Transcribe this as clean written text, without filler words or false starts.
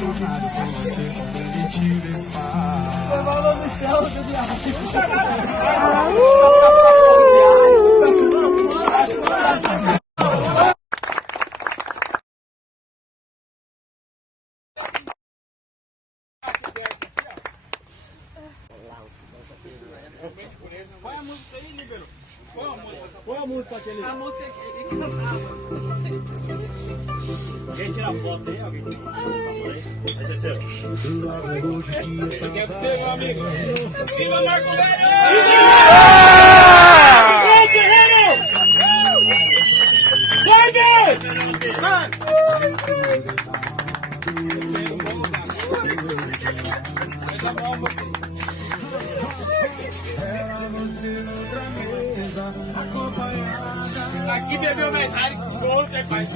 apaixonado por você quando ele te vê falar. Qual é a música aí, Líbero? Qual é a música aquele? A música que cantava. Quem tira foto aí? Alguém tira foto aí? Esse é seu. Esse aqui é pro seu, meu amigo. Viva Marco Velho! Vai, Guerreiro! Vai, Aqui bebeu mais raro que o outro é mais.